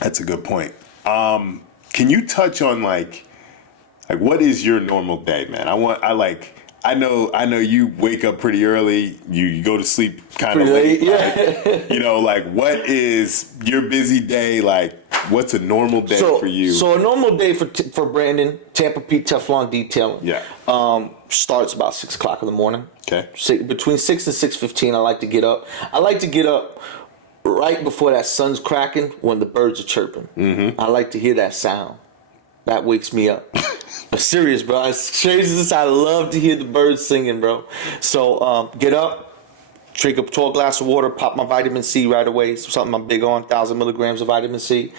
That's a good point. Can you touch on like what is your normal day, man? I know you wake up pretty early. You go to sleep kind of late. Yeah. Like what is your busy day like? What's a normal day for you? So a normal day for Brandon, Tampa Petes Teflon Detailing. Yeah. Starts about 6 o'clock in the morning. Okay. Between 6 and 6:15, I like to get up. I like to get up right before that sun's cracking when the birds are chirping. Mm-hmm. I like to hear that sound. That wakes me up. I'm serious, bro. As crazy as this, I love to hear the birds singing, bro. So get up. Drink a tall glass of water, pop my vitamin C right away. Something I'm big on, 1,000 milligrams of vitamin C.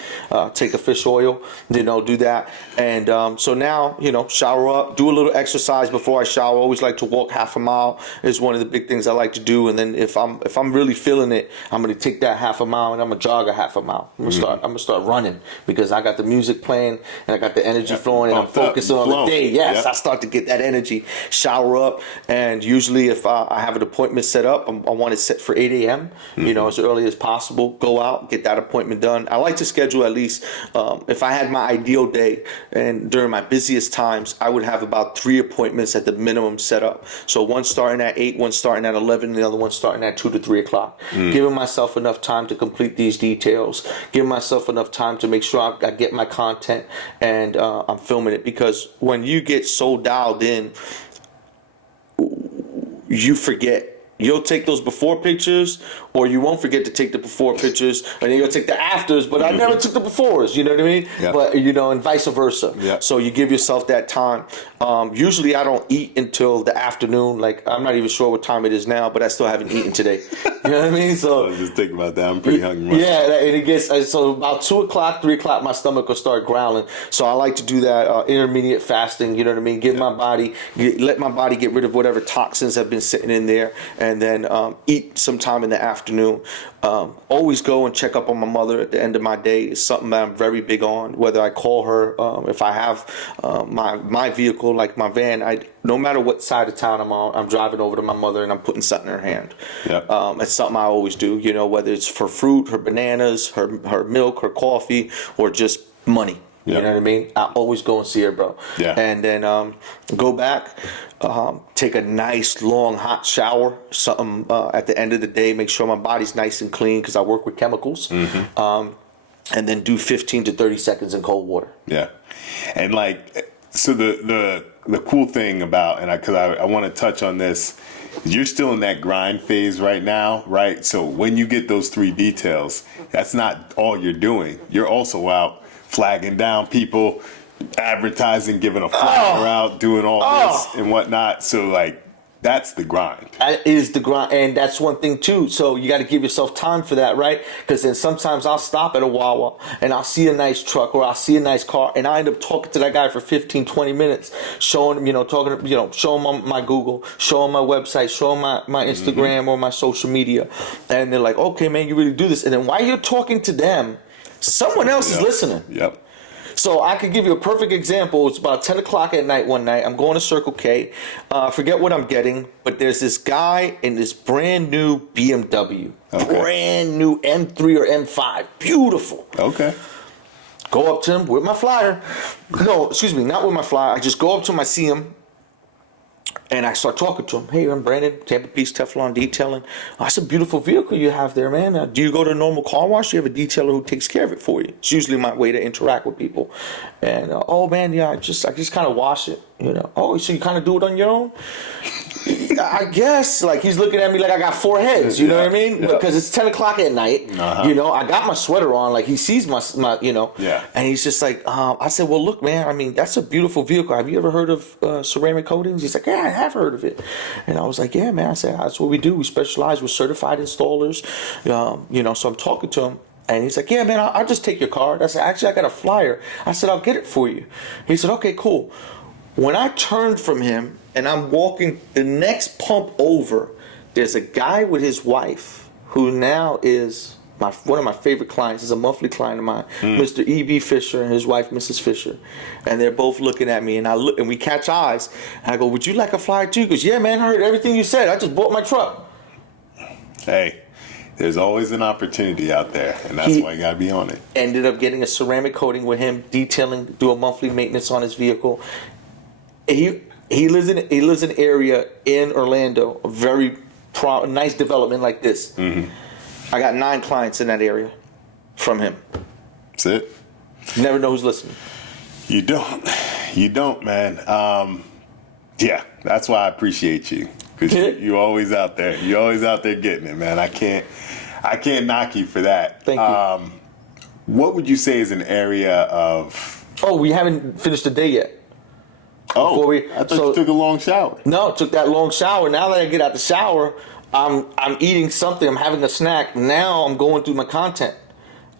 Take a fish oil, do that. And so now, shower up, do a little exercise before I shower. I always like to walk half a mile. Is one of the big things I like to do. And then if I'm really feeling it, I'm gonna take that half a mile and I'm gonna jog a half a mile. I'm gonna start running because I got the music playing and I got the energy flowing and I'm focused on the day. Yes, yep. I start to get that energy. Shower up, and usually if I have an appointment set up, I want it set for 8 a.m., as early as possible. Go out, get that appointment done. I like to schedule at least, if I had my ideal day and during my busiest times, I would have about 3 appointments at the minimum set up. So one starting at 8, one starting at 11, and the other one starting at 2 to 3 o'clock. Giving myself enough time to complete these details, giving myself enough time to make sure I get my content and I'm filming it, because when you get so dialed in, you forget. You'll take those before pictures, or you won't forget to take the before pictures, and then you'll take the afters, but I never took the befores, you know what I mean? Yeah. But, and vice versa. Yeah. So you give yourself that time. Usually I don't eat until the afternoon. Like, I'm not even sure what time it is now, but I still haven't eaten today. You know what I mean? So I was just thinking about that. I'm pretty hungry. Yeah, and it gets, so about 2 o'clock, 3 o'clock, my stomach will start growling. So I like to do that intermediate fasting, you know what I mean? Let my body get rid of whatever toxins have been sitting in there, and then eat sometime in the afternoon. Always go and check up on my mother at the end of my day. It's something that I'm very big on. Whether I call her, if I have my vehicle, like my van, no matter what side of town I'm on, I'm driving over to my mother and I'm putting something in her hand. Yeah. It's something I always do, whether it's for fruit, her bananas, her milk, her coffee, or just money. You know what I mean? I always go and see her, bro. Yeah. And then go back, take a nice long hot shower. Something at the end of the day, make sure my body's nice and clean because I work with chemicals. Mm-hmm. And then do 15 to 30 seconds in cold water. Yeah. And so the cool thing about, and because I want to touch on this, you're still in that grind phase right now, right? So when you get those 3 details, that's not all you're doing. You're also out flagging down people, advertising, giving a flyer out, doing all this and whatnot. So that's the grind. That is the grind, and that's one thing too. So you got to give yourself time for that, right? Because then sometimes I'll stop at a Wawa and I'll see a nice truck or I'll see a nice car, and I end up talking to that guy for 15, 20 minutes, showing him, showing him my Google, showing my website, showing my Instagram or my social media, and they're like, "Okay, man, you really do this." And then while you're talking to them, someone else is listening. Yep. So I could give you a perfect example. It's about 10 o'clock at night one night. I'm going to Circle K. Forget what I'm getting, but there's this guy in this brand new BMW. Okay. Brand new M3 or M5. Beautiful. Okay. Go up to him with my flyer. No, excuse me, not with my flyer. I just go up to him, I see him, and I start talking to him. "Hey, I'm Brandon, Tampa Petes Teflon Detailing. That's a beautiful vehicle you have there, man. Do you go to a normal car wash? Do you have a detailer who takes care of it for you?" It's usually my way to interact with people. And, "Oh, man, yeah, I just kind of wash it, "Oh, so you kind of do it on your own?" I guess. He's looking at me like I got 4 heads, you know what I mean? Yeah. Because it's 10 o'clock at night, I got my sweater on, he sees my Yeah. And he's just like, I said, "Well, look, man, I mean, that's a beautiful vehicle. Have you ever heard of ceramic coatings?" He's like, "Yeah, I have heard of it." And I was like, "Yeah, man," I said, "that's what we do. We specialize with certified installers." So I'm talking to him. And he's like, "Yeah, man, I'll just take your card." I said, "Actually, I got a flyer." I said, "I'll get it for you." He said, "Okay, cool." When I turned from him and I'm walking the next pump over, there's a guy with his wife who now is one of my favorite clients. Is a monthly client of mine, Mr. E.B. Fisher and his wife, Mrs. Fisher. And they're both looking at me, and I look, and we catch eyes. And I go, "Would you like a flyer too?" He goes, "Yeah, man, I heard everything you said. I just bought my truck." Hey, There's always an opportunity out there, and that's why you gotta be on it. Ended up getting a ceramic coating with him, detailing, do a monthly maintenance on his vehicle. He lives in an area in Orlando, a very nice development like this. Mm-hmm. I got 9 clients in that area from him. That's it. Never know who's listening. You don't, man. Yeah, that's why I appreciate you, because you're always out there. You're always out there getting it, man. I can't knock you for that. Thank you. What would you say is an area of? Oh, we haven't finished the day yet. I thought you took a long shower. No, took that long shower. Now that I get out the shower, I'm eating something. I'm having a snack. Now I'm going through my content.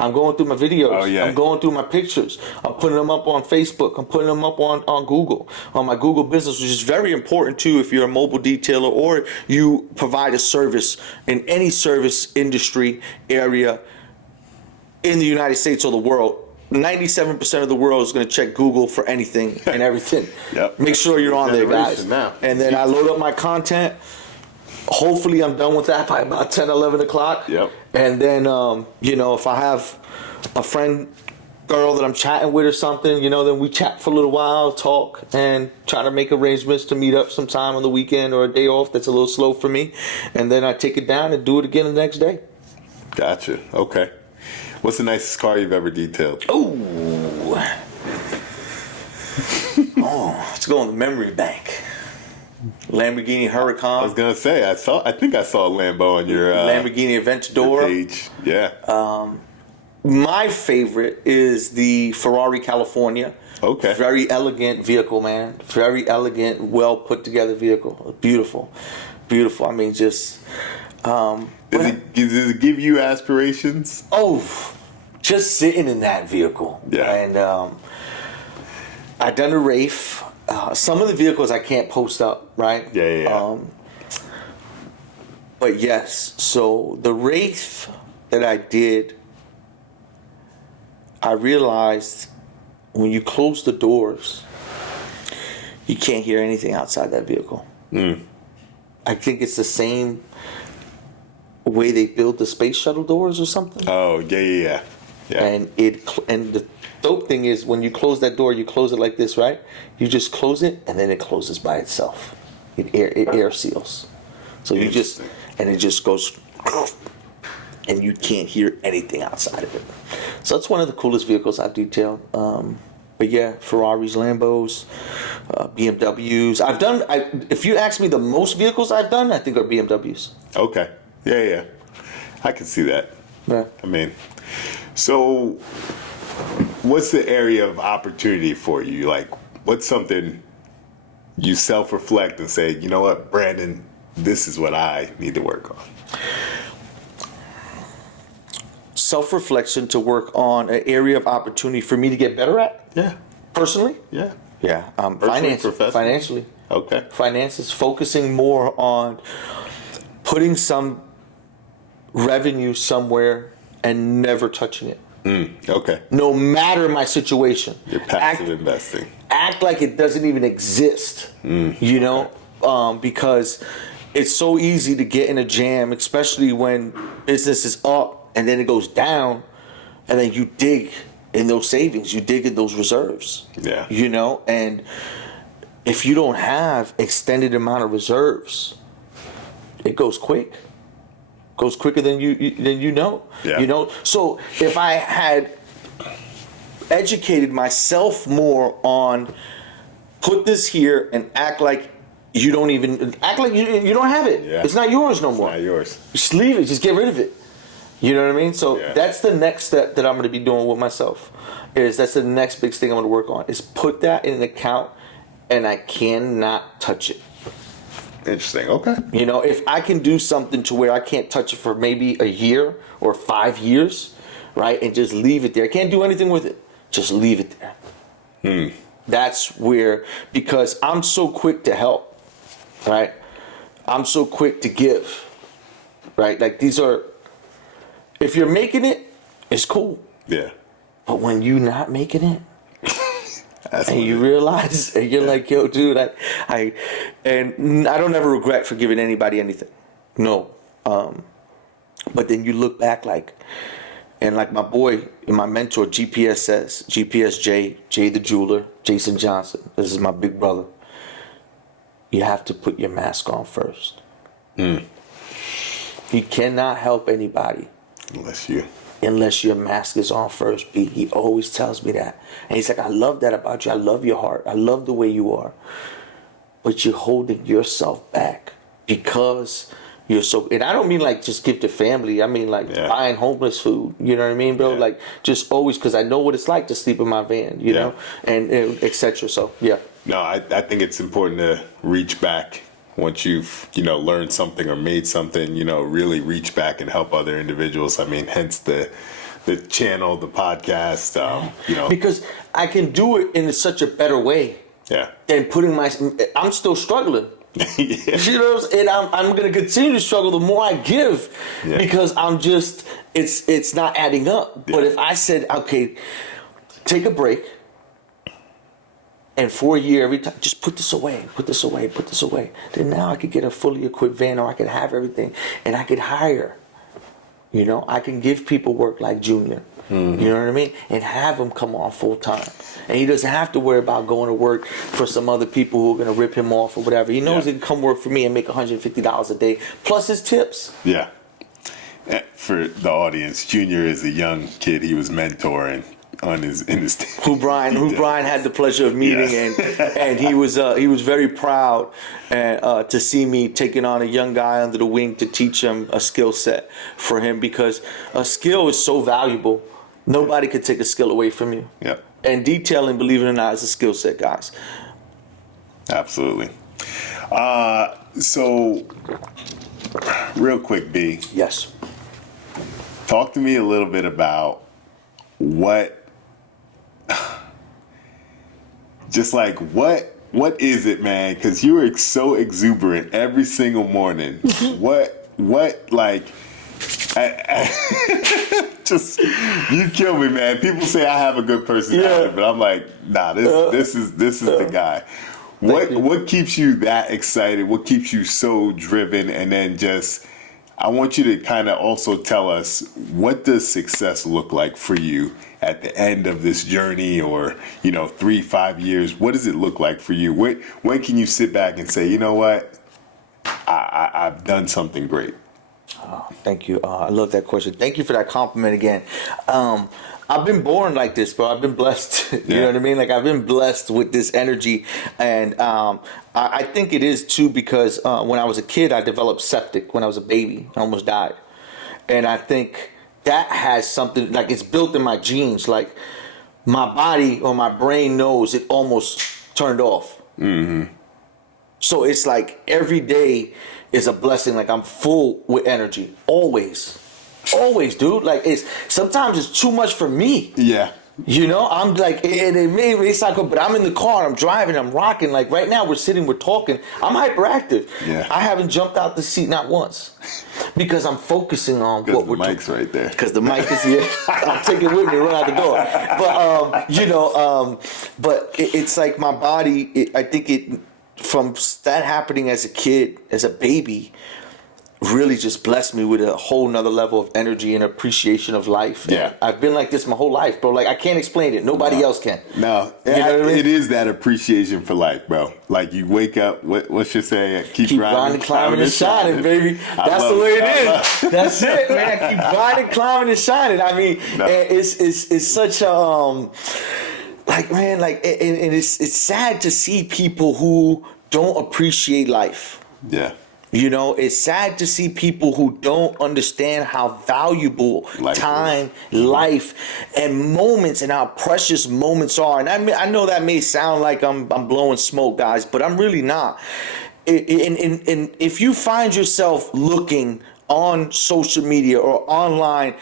I'm going through my videos. Oh, yeah. I'm going through my pictures. I'm putting them up on Facebook. I'm putting them up on Google, on my Google business, which is very important too if you're a mobile detailer or you provide a service in any service industry area in the United States or the world. 97% of the world is going to check Google for anything and everything. Yep. Make sure you're on there, guys. Now. And then I load up my content. Hopefully I'm done with that by about 10, 11 o'clock. Yep. And then, if I have a friend, girl that I'm chatting with or something, then we chat for a little while, talk, and try to make arrangements to meet up sometime on the weekend or a day off that's a little slow for me. And then I take it down and do it again the next day. Gotcha. Okay. What's the nicest car you've ever detailed? Let's go on the memory bank. Lamborghini Huracan. I was gonna say I think I saw a Lambo on your Lamborghini Aventador page. Yeah. My favorite is the Ferrari California. Okay. Very elegant vehicle, man. Very elegant, well put together vehicle. Beautiful, beautiful. I mean, just. Does it give you aspirations? Oh, just sitting in that vehicle. Yeah. And I done a Wraith. Some of the vehicles I can't post up, right? Yeah. But yes, so the Wraith that I did, I realized when you close the doors, you can't hear anything outside that vehicle. I think it's the same way they build the space shuttle doors or something. Oh, yeah. And the dope thing is when you close that door, you close it like this, right? You just close it and then it closes by itself. It air seals. So you just, and it just goes, and you can't hear anything outside of it. So that's one of the coolest vehicles I've detailed. But yeah, Ferraris, Lambos, BMWs. If you ask me the most vehicles I've done, I think are BMWs. Okay. Yeah. I can see that. Yeah. I mean, so what's the area of opportunity for you? Like, what's something you self-reflect and say, you know what, Brandon, this is what I need to work on? Self-reflection to work on an area of opportunity for me to get better at? Yeah. Personally? Yeah. Yeah. Financially. Okay. Finances, focusing more on putting some revenue somewhere and never touching it. Okay. No matter my situation. You're passive investing. Act like it doesn't even exist. Because it's so easy to get in a jam, especially when business is up and then it goes down, and then you dig in those savings, you dig in those reserves. Yeah. And if you don't have extended amount of reserves, it goes quick. Goes quicker than you know. Yeah. So if I had educated myself more on put this here and act like you don't have it. Yeah. It's not yours no more. Not yours. Just leave it. Just get rid of it. You know what I mean? So Yeah. that's the next step that I'm going to be doing with myself. That's the next big thing I'm going to work on is put that in an account and I cannot touch it. Interesting. Okay. If I can do something to where I can't touch it for maybe a year or 5 years, right, and just leave it there. I can't do anything with it. Just leave it there. That's where, because I'm so quick to help, right? I'm so quick to give, right? Like if you're making it, it's cool. Yeah. But when you're not making it, That's and you realize, and you're like, yo, dude, I don't ever regret for giving anybody anything. No. But then you look back and like my boy, my mentor, GPS Jay the jeweler, Jason Johnson. This is my big brother. You have to put your mask on first. You cannot help anybody unless your mask is on first, B. He always tells me that. And he's like, I love that about you. I love your heart. I love the way you are. But you're holding yourself back because you're so, and I don't mean like just give to family. I mean like buying homeless food. You know what I mean, bro? Yeah. Like just always, because I know what it's like to sleep in my van, you know, and etc. So, yeah. No, I think it's important to reach back once you've, learned something or made something, really reach back and help other individuals. I mean, hence the channel, the podcast, Because I can do it in such a better way than I'm still struggling. Yeah. You know what I'm saying? And I'm going to continue to struggle the more I give because I'm just, it's not adding up. But if I said, okay, take a break, and for a year, every time, just put this away. Then now I could get a fully equipped van, or I could have everything, and I could hire. I can give people work like Junior. You know what I mean? And have him come on full time. And he doesn't have to worry about going to work for some other people who are going to rip him off or whatever. He knows he can come work for me and make $150 a day, plus his tips. Yeah. For the audience, Junior is a young kid he was mentoring in his team. Who Brian had the pleasure of meeting, and he was very proud to see me taking on a young guy under the wing to teach him a skill set for him, because a skill is so valuable. Nobody could take a skill away from you. Yeah. And detailing, believe it or not, is a skill set, guys. Absolutely. So, real quick, B. Yes. Talk to me a little bit about what is it, man? Because you are so exuberant every single morning. Just, you kill me, man. People say I have a good personality, but I'm like, nah, this is the guy. What keeps you that excited? What keeps you so driven? And then I want you to kind of also tell us, what does success look like for you at the end of this journey, or 3-5 years? What does it look like for you? When can you sit back and say, you know what, I've done something great? Thank you. I love that question. Thank you for that compliment again. I've been born like this, bro. I've been blessed. You know what I mean? Like, I've been blessed with this energy. And I think it is, too, because when I was a kid, I developed septic when I was a baby. I almost died. And I think that has something, like, it's built in my genes. Like, my body or my brain knows it almost turned off. Mm-hmm. So it's like every day is a blessing. Like, I'm full with energy. Always, dude. Like, sometimes it's too much for me. Yeah. I'm like, it sound good, but I'm in the car, I'm driving, I'm rocking. Like, right now we're talking. I'm hyperactive. Yeah. I haven't jumped out the seat not once because I'm focusing on what we're doing. The mic's right there. Because the mic is here. I'll take it with me, run out the door. But it's like my body. I think from that happening as a kid, as a baby, really just blessed me with a whole nother level of energy and appreciation of life. Yeah. And I've been like this my whole life, bro. Like, I can't explain it. Nobody else can. No. You know what I mean? It is that appreciation for life, bro. Like, you wake up, what's your saying? Keep grinding, climbing, and shining, baby. That's the way it is. That's it, man. Keep grinding, climbing, and shining. I mean, it's such a, and it's sad to see people who don't appreciate life. Yeah. It's sad to see people who don't understand how valuable time, life, and moments, and how precious moments are. And I know that may sound like I'm blowing smoke, guys, but I'm really not. And if you find yourself looking on social media or online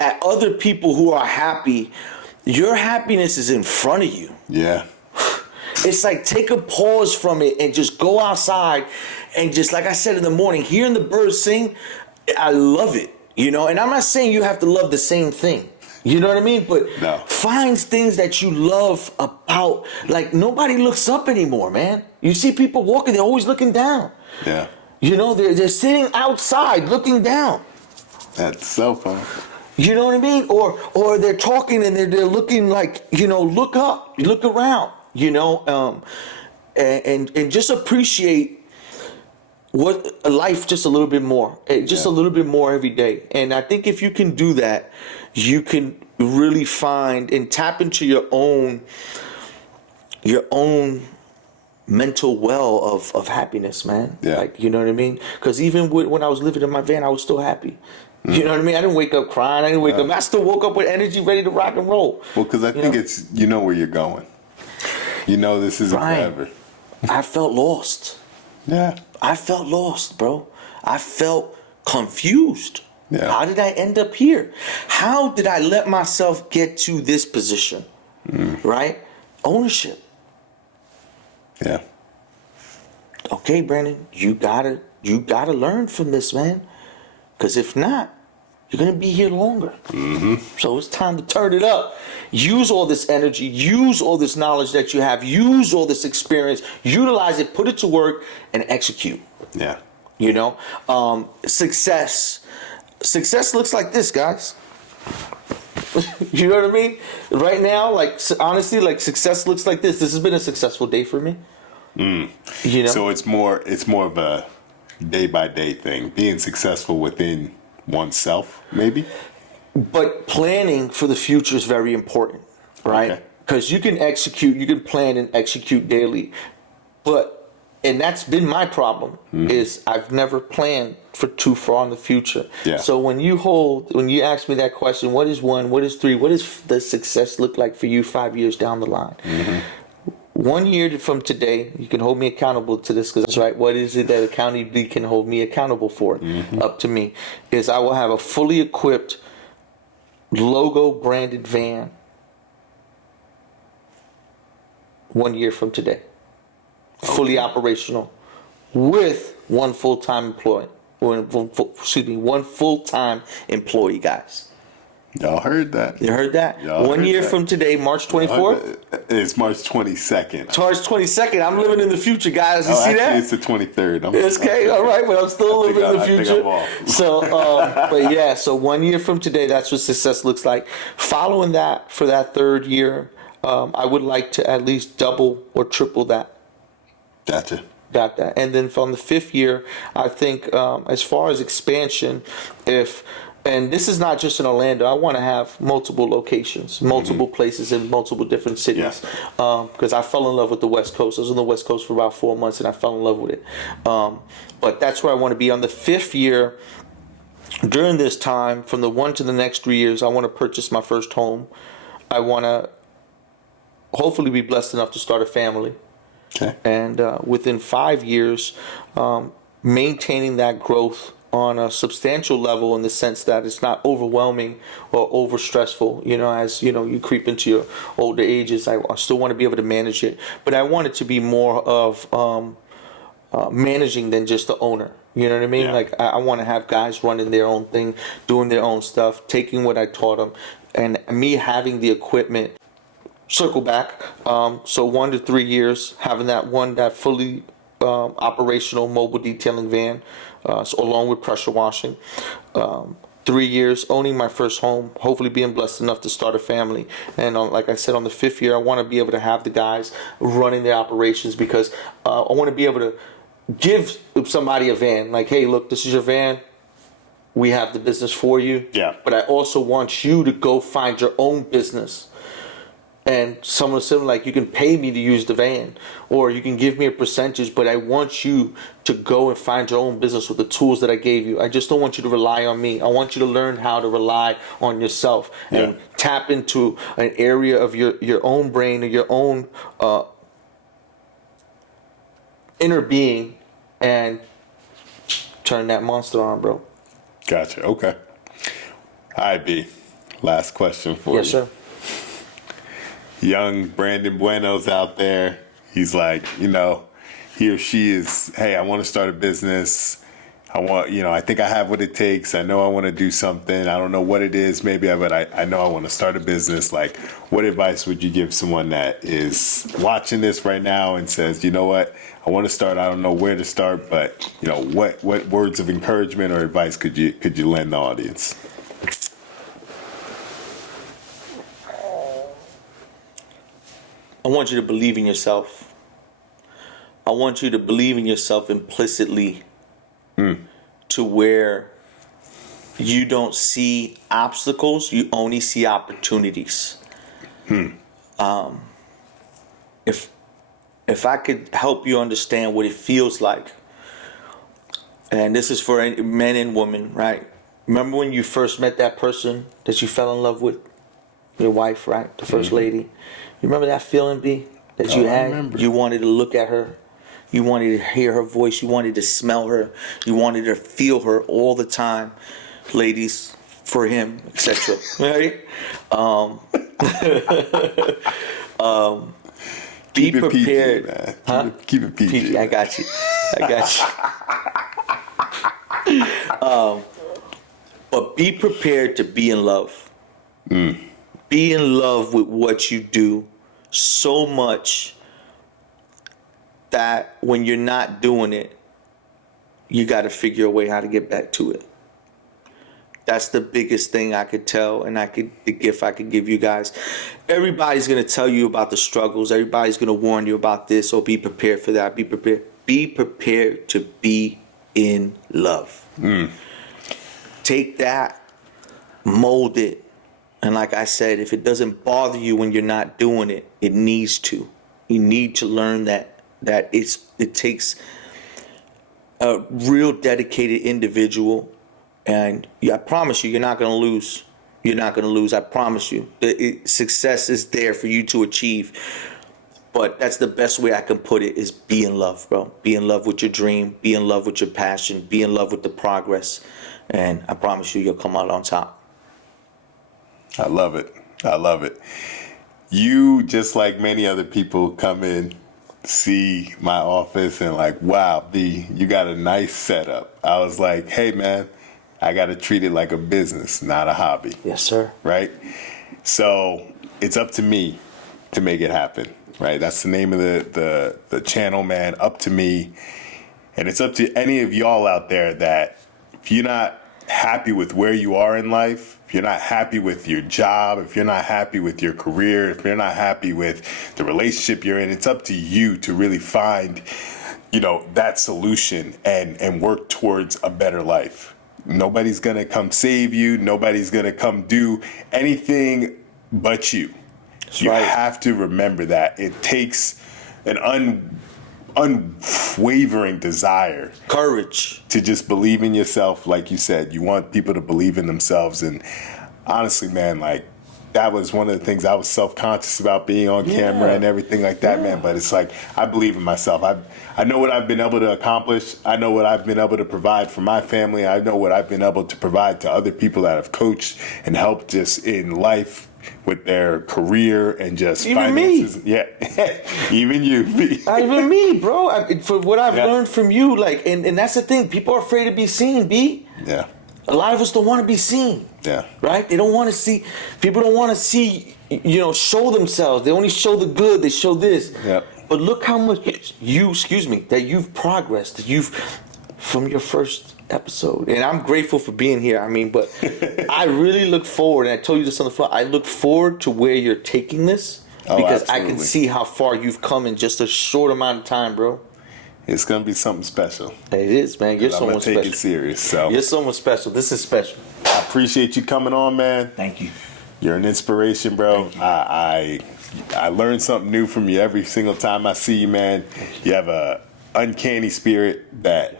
at other people who are happy, your happiness is in front of you. Yeah. It's like, take a pause from it and just go outside and just, like I said in the morning, hearing the birds sing, I love it, And I'm not saying you have to love the same thing. You know what I mean? But find things that you love about, like, nobody looks up anymore, man. You see people walking, they're always looking down. Yeah. They're sitting outside looking down. At the cell phone. You know what I mean? Or they're talking and they're looking like, look up, look around, and just appreciate what life just a little bit more, just a little bit more every day. And I think if you can do that, you can really find and tap into your own mental well of happiness, man. Yeah. Like, you know what I mean? Because even when I was living in my van, I was still happy. You know what I mean? I didn't wake up crying. I didn't wake up. I still woke up with energy, ready to rock and roll. Well, because I think it's, where you're going. This isn't forever. I felt lost. Yeah. I felt lost, bro. I felt confused. Yeah. How did I end up here? How did I let myself get to this position? Right? Ownership. Yeah. Okay, Brandon, you gotta learn from this, man. Because if not, you're going to be here longer. So it's time to turn it up. Use all this energy. Use all this knowledge that you have. Use all this experience. Utilize it. Put it to work and execute. Yeah. Success. Success looks like this, guys. You know what I mean? Right now, honestly, success looks like this. This has been a successful day for me. So it's more of a day by day thing, being successful within oneself, maybe. But planning for the future is very important, right? Because you can plan and execute daily, and that's been my problem, is I've never planned for too far in the future. Yeah. So when you ask me that question, what is 1, what is 3, what does the success look like for you 5 years down the line? 1 year from today, you can hold me accountable to this, because that's right. What is it that accountability can hold me accountable for? Up to me. Is I will have a fully equipped, logo branded van 1 year from today. Fully operational, with one full-time employee. One full-time employee, guys. Y'all heard that. You heard that? 1 year from today, March 24th? It's March 22nd. March 22nd. I'm living in the future, guys. You see that? It's the 23rd. It's okay, all right, but I'm still living in the future. I think I'm off. So, so 1 year from today, that's what success looks like. Following that, for that third year, I would like to at least double or triple that. Gotcha. Got that. And then from the fifth year, I think as far as expansion, and this is not just in Orlando, I want to have multiple locations, multiple places in multiple different cities. Because I fell in love with the West Coast. I was on the West Coast for about 4 months and I fell in love with it. But that's where I want to be. On the fifth year, during this time, from the 1 to the next 3 years, I want to purchase my first home. I want to hopefully be blessed enough to start a family. Okay. And within 5 years, maintaining that growth on a substantial level, in the sense that it's not overwhelming or over stressful. As you creep into your older ages, I still want to be able to manage it, but I want it to be more of managing than just the owner. You know what I mean? Yeah. Like I want to have guys running their own thing, doing their own stuff, taking what I taught them, and me having the equipment. Circle back. So 1 to 3 years, having that fully operational mobile detailing van, so along with pressure washing. 3 years owning my first home, hopefully being blessed enough to start a family. And like I said, on the fifth year, I want to be able to have the guys running their operations, because I want to be able to give somebody a van. Like, hey, look, this is your van. We have the business for you. Yeah. But I also want you to go find your own business. And someone said, like, you can pay me to use the van, or you can give me a percentage, but I want you to go and find your own business with the tools that I gave you. I just don't want you to rely on me. I want you to learn how to rely on yourself and tap into an area of your own brain or your own inner being and turn that monster on, bro. Gotcha. Okay. All right, B. Last question for you. Yes, sir. Young Brandon Bueno's out there. He's like, he or she is, hey, I want to start a business. I think I have what it takes. I know I want to do something. I don't know what it is, but I know I want to start a business. Like, what advice would you give someone that is watching this right now and says, you know what, I want to start. I don't know where to start, but what words of encouragement or advice could you lend the audience? I want you to believe in yourself. I want you to believe in yourself implicitly to where you don't see obstacles, you only see opportunities. If I could help you understand what it feels like, and this is for men and women, right? Remember when you first met that person that you fell in love with? Your wife, right? The first lady. You remember that feeling, B? That you had? remember. You wanted to look at her. You wanted to hear her voice. You wanted to smell her. You wanted to feel her all the time. Ladies, for him, etc. Right? Be Keep it PG, prepared. man. Huh? Keep it PG. PG, I got you. But be prepared to be in love. Be in love with what you do so much that when you're not doing it, you got to figure a way how to get back to it. That's the biggest thing I could tell, and the gift I could give you guys. Everybody's going to tell you about the struggles. Everybody's going to warn you about this, or be prepared for that. Be prepared. Be prepared to be in love. Take that, mold it, and like I said, if it doesn't bother you when you're not doing it, it needs to. You need to learn that it takes a real dedicated individual, and I promise you, you're not going to lose. You're not going to lose. I promise you. Success is there for you to achieve. But that's the best way I can put it, is be in love, bro. Be in love with your dream. Be in love with your passion. Be in love with the progress. And I promise you, you'll come out on top. I love it. I love it. You, just like many other people, come in, see my office, and like, wow, B, you got a nice setup. I was like, hey, man, I got to treat it like a business, not a hobby. Yes, sir. Right? So it's up to me to make it happen. Right? That's the name of the channel, man. Up to me. And it's up to any of y'all out there that if you're not happy with where you are in life, if you're not happy with your job, if you're not happy with your career, if you're not happy with the relationship you're in, it's up to you to really find, that solution and work towards a better life. Nobody's going to come save you. Nobody's going to come do anything but you. That's you right. have to remember that. It takes an unwavering desire, Courage, to just believe in yourself. Like you said, you want people to believe in themselves. And honestly, man, like, that was one of the things I was self-conscious about, being on camera and everything like that, man. But it's like, I believe in myself. I know what I've been able to accomplish. I know what I've been able to provide for my family. I know what I've been able to provide to other people that have coached and helped just in life with their career and just even finances. Me. Yeah, even you. Even me, bro. For what I've learned from you, like, and that's the thing. People are afraid to be seen, B. Yeah. A lot of us don't want to be seen. Yeah. Right? They don't want to see. People don't want to see, show themselves. They only show the good. They show this. Yep. But look how much that you've progressed. That you've, from your first episode. And I'm grateful for being here. I mean, but I really look forward, and I told you this on the phone, I look forward to where you're taking this, because absolutely. I can see how far you've come in just a short amount of time, bro. It's going to be something special. It is, man. You're someone special. I'm going to take it serious. So You're someone special. This is special. I appreciate you coming on, man. Thank you. You're an inspiration, bro. I learn something new from you every single time I see you, man. You have a uncanny spirit that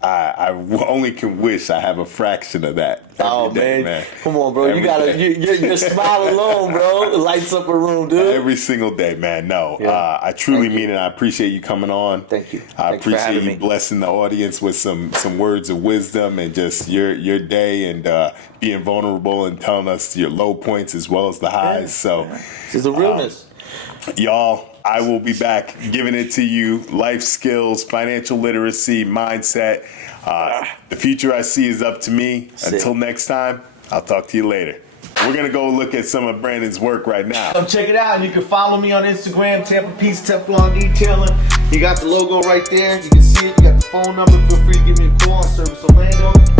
I only can wish I have a fraction of that. Every day, man. Come on, bro. Every You gotta, your smile alone, bro. It lights up a room, dude. Every single day, man. No, Yeah. I truly mean it. I appreciate you coming on. Thank you. I Thanks for appreciate having you me. blessing the audience with some words of wisdom and just your day, and being vulnerable and telling us your low points as well as the highs. So, This is the realness. y'all, I will be back giving it to you. Life skills, financial literacy, mindset. The future I see is up to me. Until next time, I'll talk to you later. We're going to go look at some of Brandon's work right now. Come check it out. You can follow me on Instagram, Tampa Petes Teflon Detailing. You got the logo right there. You can see it. You got the phone number. Feel free to give me a call on Service Orlando.